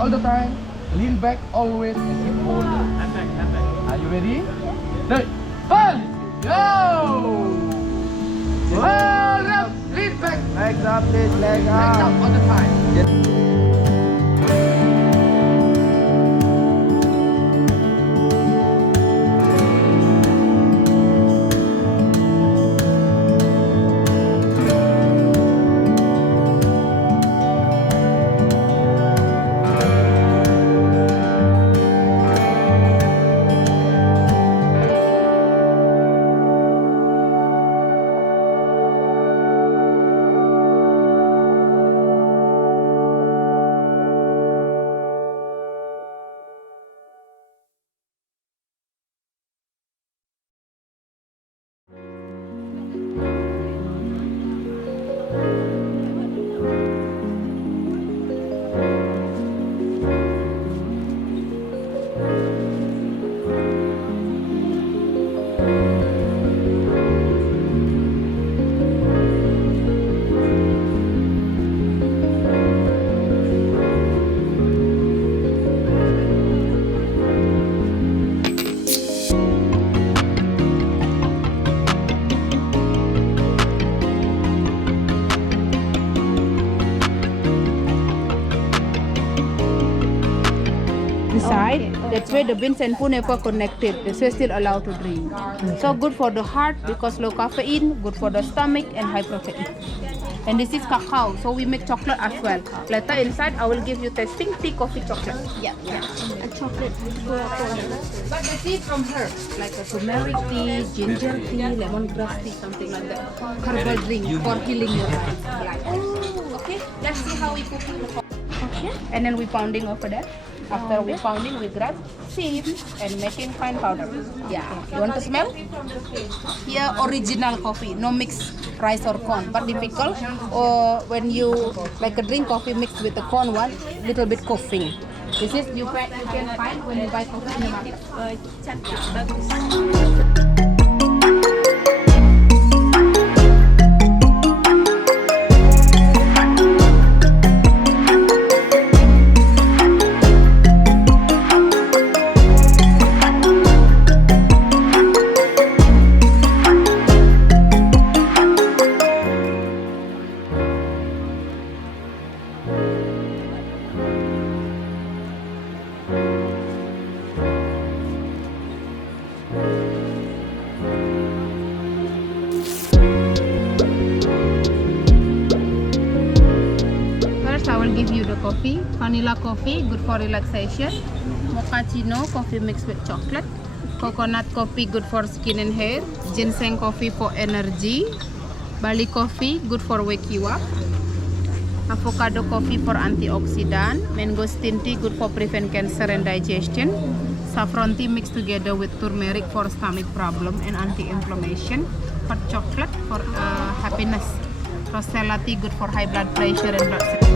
all the time. Lean back always and keep holding. I'm back. Are you ready? Ready? One, go! Hold up, lean back. Legs up, please. Leg Legs up all the time. Inside, that's where the beans and never connected. That's why still allowed to drink. So good for the heart because low caffeine, good for the stomach and high protein. And this is cacao, so we make chocolate as well. Later inside, I will give you tasting tea, coffee, chocolate. Yeah. A chocolate. But the tea from herbs, like a turmeric tea, ginger tea, lemongrass tea, something like that. Herbal drink for healing your life. Okay, let's see how we cook the coffee. Okay, and then we pounding over there. After we pounding, we grab sieve and making fine powder. Yeah, you want to smell? Here, original coffee, no mix rice or corn. But difficult, or when you like a drink coffee mixed with the corn one, little bit coughing. This is you can find when you buy coffee in the market. Give you the coffee, vanilla coffee, good for relaxation. Mochaccino coffee mixed with chocolate. Coconut coffee, good for skin and hair. Ginseng coffee for energy. Bali coffee, good for wake you up. Avocado coffee for antioxidant. Mangosteen tea, good for prevent cancer and digestion. Saffron tea mixed together with turmeric for stomach problem and anti-inflammation. Hot chocolate for happiness. Rosella tea, good for high blood pressure and blood sugar.